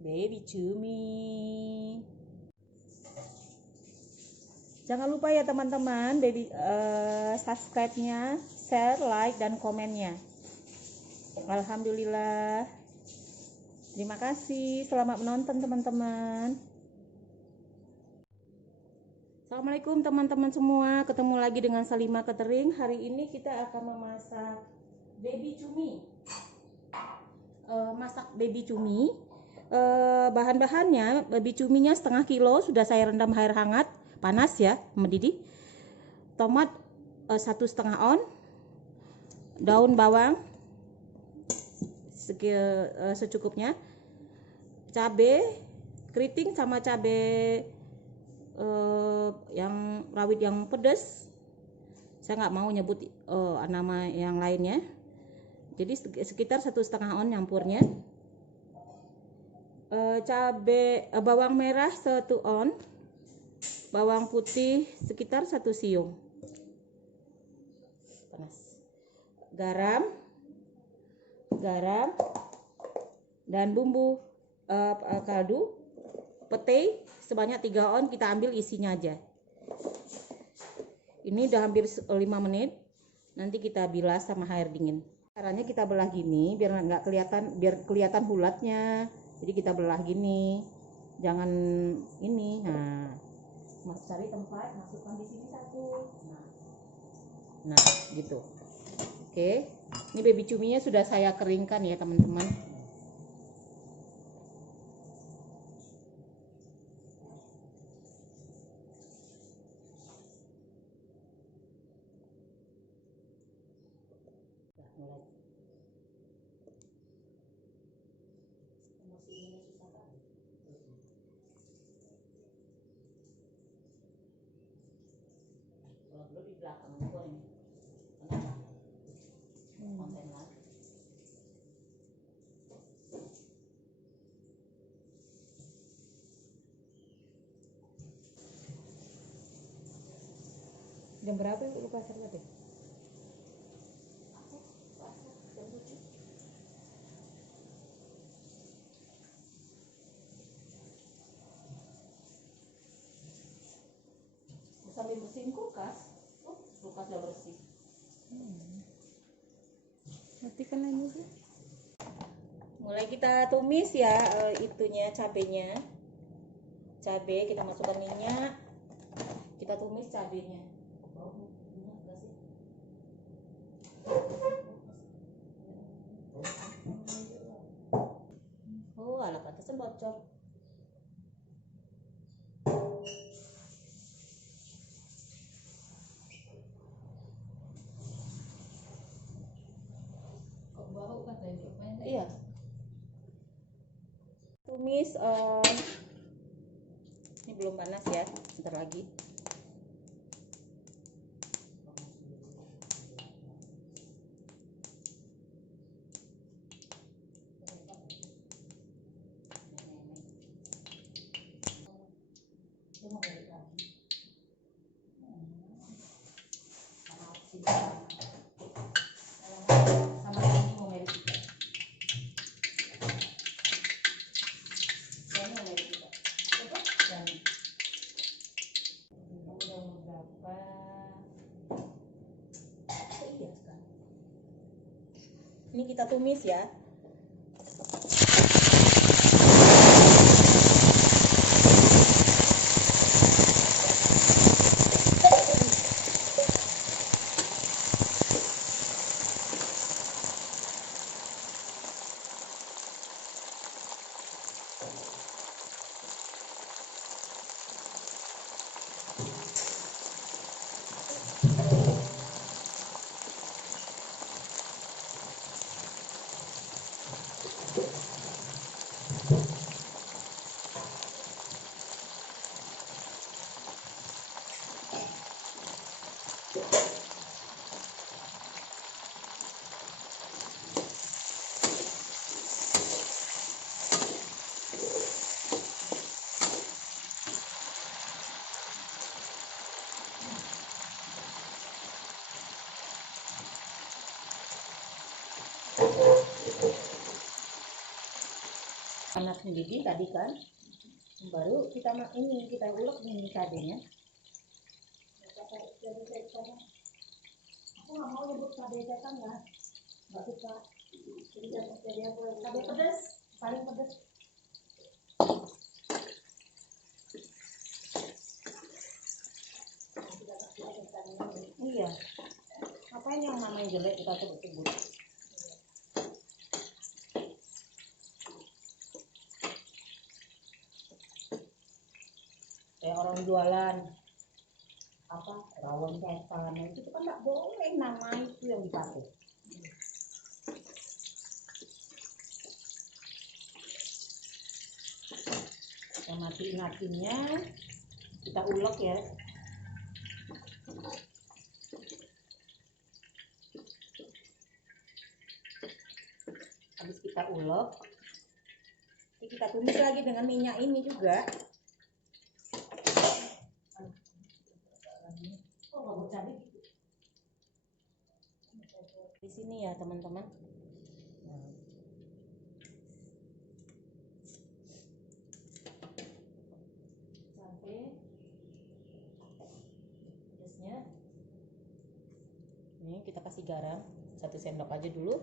baby cumi. Jangan lupa ya teman-teman, subscribe-nya, share, like, dan komennya. Alhamdulillah. Terima kasih. Selamat menonton teman-teman. Assalamualaikum teman-teman semua. Ketemu lagi dengan Salima Catering. Hari ini kita akan memasak baby cumi. Masak baby cumi. Bahan-bahannya, baby cuminya setengah kilo sudah saya rendam air hangat panas ya, mendidih. Tomat 1,5 on, daun bawang secukupnya, cabai keriting sama cabai yang rawit yang pedas. Saya nggak mau nyebut nama yang lainnya. Jadi sekitar 1,5 on nyampurnya. Bawang merah 1 on, bawang putih sekitar 1 siung, panas, garam dan bumbu kaldu pete sebanyak 3 on. Kita ambil isinya aja. Ini udah hampir 5 menit. Nanti kita bilas sama air dingin. Caranya kita belah gini biar nggak kelihatan, biar kelihatan hulatnya. Jadi kita belah gini, jangan ini. Nah, cari tempat, masukkan di sini satu. Nah, gitu. Oke, ini baby cuminya sudah saya keringkan ya teman-teman. Dulu di belakang gua ini. Kenapa? Konten lagi. Jam berapa lu pasar tadi? Jam 7. Sambil bersihin kulkas. Kulkas udah bersih. Matikan lagi. Mulai kita tumis ya, itunya cabenya. Cabe kita masukkan minyak. Kita tumis cabenya. Oh, alat atasnya bocor. Iya. Tumis ini belum panas ya, bentar lagi. Ini kita tumis ya. panas mendidih tadi kan, baru kita ulek ini cabenya. Aku nggak mau nyebut cabai setan ya, nggak suka. Jadi aku cabai pedas, paling pedas. Iya, ngapain yang namanya jelek kita sebut-sebut. Kayak orang jualan apa rawon setan itu kan nggak boleh, nama itu yang dipakai. Kita matiin apinya, kita ulek ya. Habis kita ulek, kita tumis lagi dengan minyak ini juga. Di sini ya teman-teman. Sampai pedasnya. Ini kita kasih garam 1 sendok aja dulu.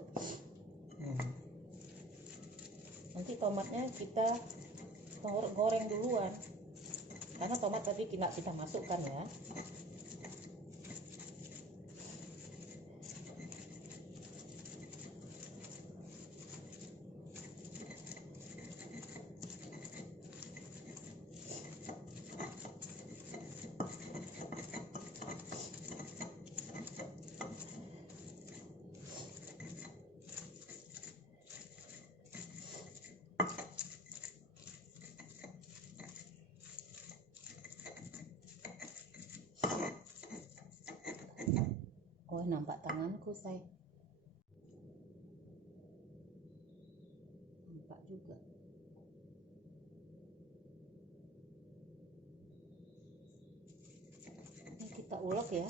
Nanti tomatnya kita goreng duluan, karena tomat tadi kita masukkan ya. Oh, nampak tanganku, say. Nampak juga. Ini kita ulek ya.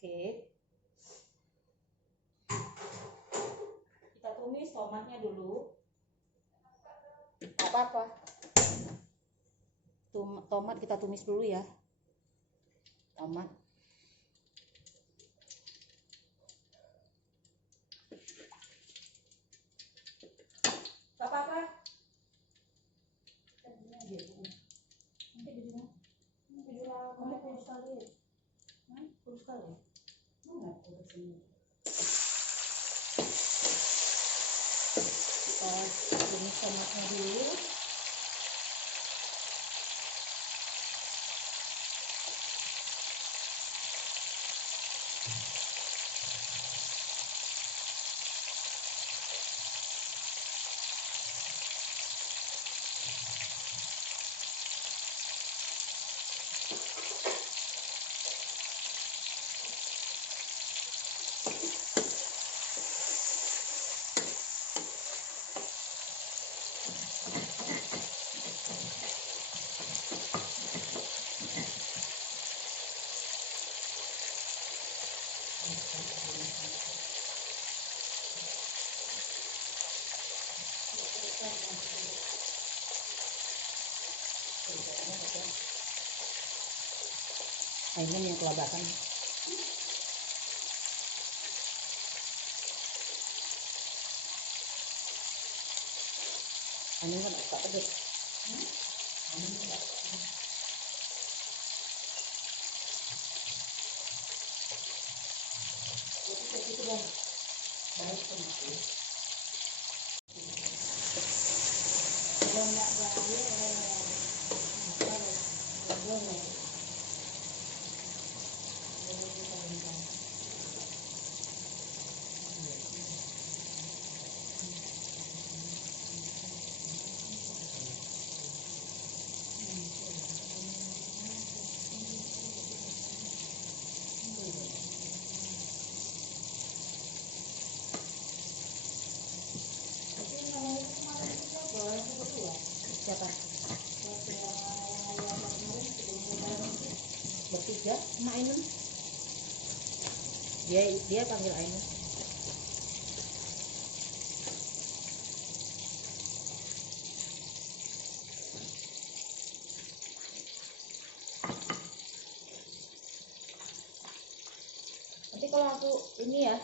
Oke. Kita tumis tomatnya dulu. Apa-apa. Tomat kita tumis dulu ya. Tomat. Apa-apa. Kita tumis tomatnya dulu. ayam yang kelabakan. Ayam kan tak pedes. Ayam kan tak pedes. Jadi itu kan baik sama kalau nggak baik siapa? Bertiga sama Ainun. Dia panggil Ainun. Nanti kalau aku ini ya,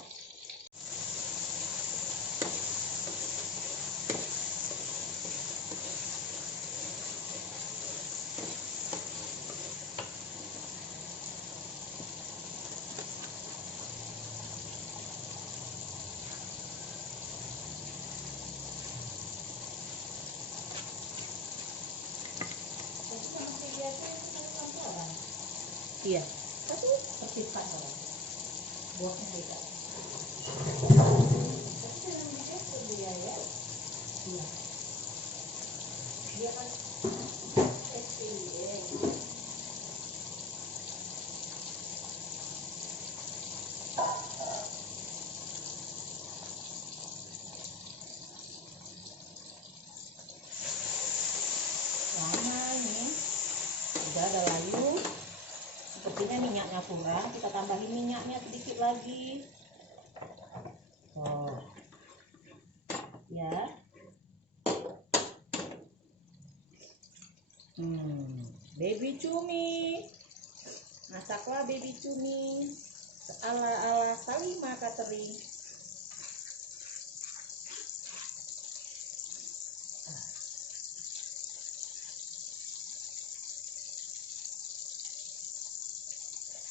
iya. Tapi terpisah kalau buahnya beda. Tapi dalam dia ya, iya. Dia kan udah ada layu. Sepertinya minyaknya kurang, kita tambahin minyaknya sedikit lagi. Oh ya, baby cumi, masaklah baby cumi ala Salima Catering.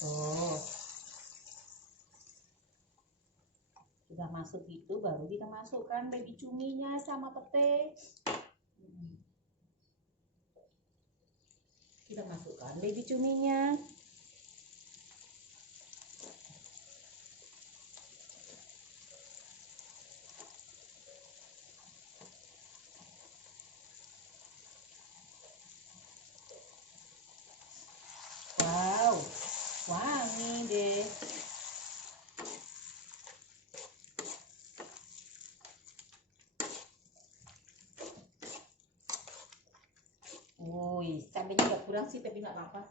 Oh, sudah masuk itu baru kita masukkan baby cuminya sama pete. Kita masukkan baby cuminya. Wow, wangi deh. Wih, cabenya nggak kurang sih, tapi nggak apa-apa.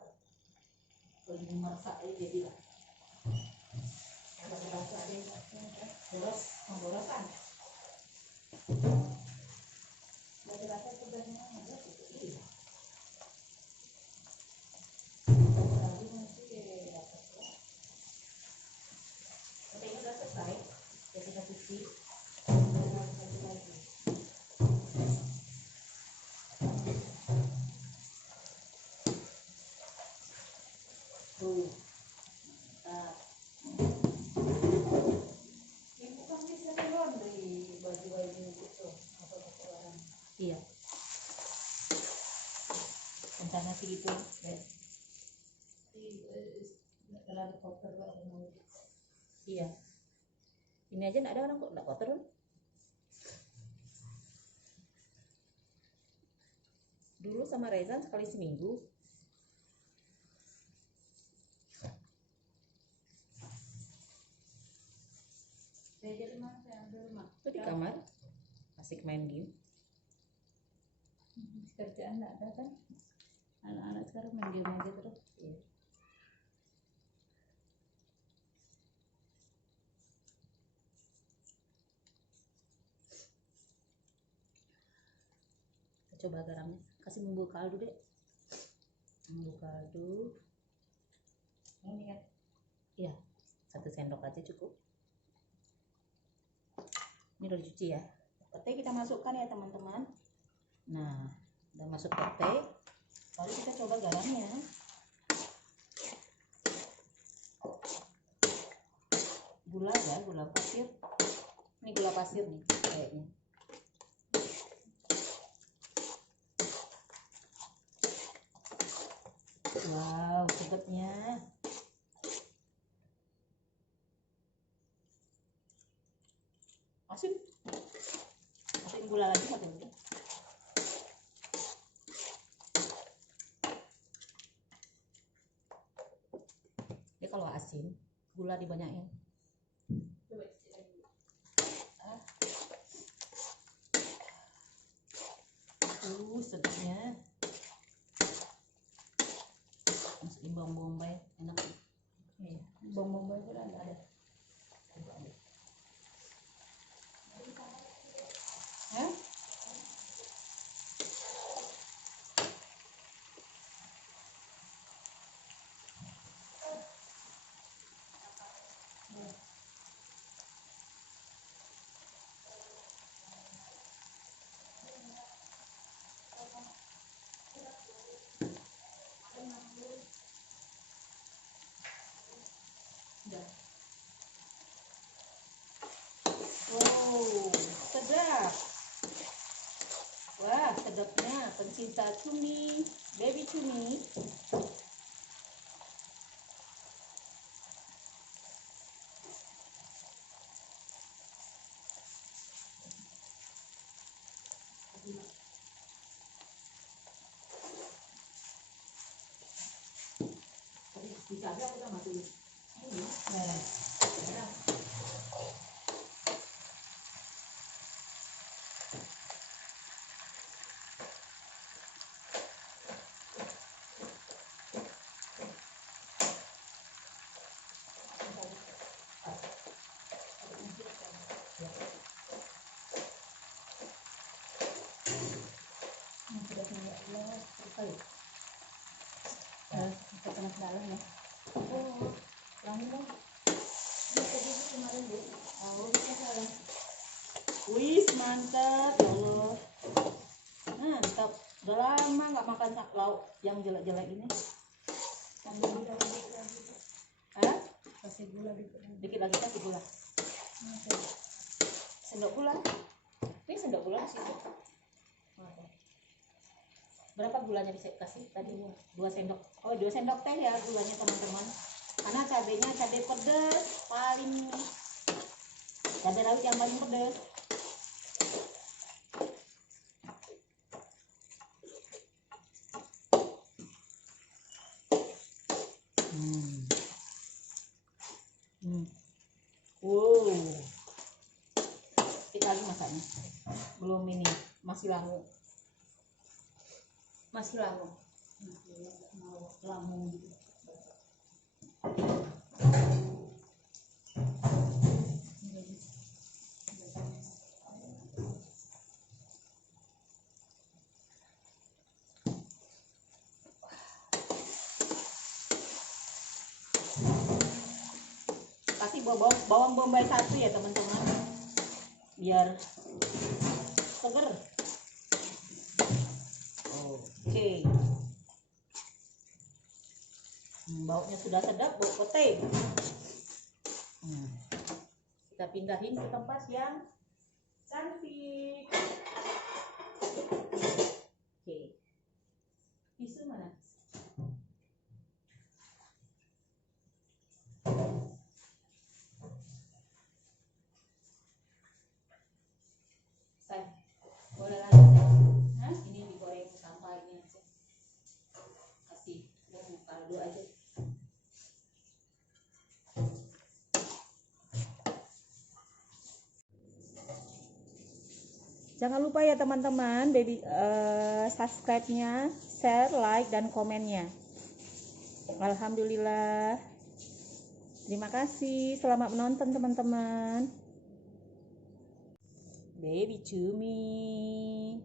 Lagi masak aja jadi lah. Kalau berasa ada boros, pemborosan. Lagi-lagi sebenarnya ada itu. Tadi masih dapat ya. Tapi ini udah selesai. Jadi kita cuci. Tuh. Iya. Rencana sih gitu. Iya. Ini aja nggak ada orang kok nggak kotor. Dulu sama Rezan sekali seminggu. Itu di kamar asik main game. Kerjaan nggak ada kan? Anak-anak sekarang main game aja terus. Iya. Coba garamnya, kasih bumbu kaldu deh, bumbu kaldu. Ini kan? Iya, 1 sendok aja cukup. Ini udah dicuci ya. Petai kita masukkan ya teman-teman. Nah, udah masuk petai. Lalu kita coba garamnya. Gula ya, gula pasir. Ini gula pasir nih kayaknya. Wow, sedapnya. Asin. Masukin gula lagi satu lagi. Ya kalau asin, gula dibanyakin. Sedapnya. Masukin bawang bombay, enak. Nih, bawang bombay itu ada. Hah? Wow, sedap. Wah, sedapnya pencinta cumi, baby cumi. Bisa aja aku udah masukin ini. Nah. Kita panas dalam ya. Oh, lama dong. Tadi kemarin deh. Oh, bisa salah. Wih, mantap, ya Allah. Mantap. Udah lama nggak makan lauk yang jelek-jelek ini. Tambah gula dikit lagi. Hah? Kasih gula dikit lagi. Dikit lagi kasih gula. Sendok gula. Ini sendok gula di situ. Berapa gulanya bisa kasih tadi? 2 sendok. Oh, 2 sendok teh ya gulanya teman-teman. Karena cabenya cabai pedas paling, cabai rawit yang paling pedas. Wow. Kita lagi masaknya. Belum ini, masih lama. Masih lama. Mau lambung gitu. Kasih bawang bombay 1 ya teman-teman, biar seger. Oke. Baunya sudah sedap, bau petai. Kita pindahin ke tempat yang cantik. Oke. Tisu mana? Boleh lagi. Hah? Ini digoreng tanpa ini aja. Kasih bumbu kaldu aja. Jangan lupa ya teman-teman, subscribe-nya, share, like, dan komennya. Alhamdulillah. Terima kasih. Selamat menonton teman-teman. Baby cumi.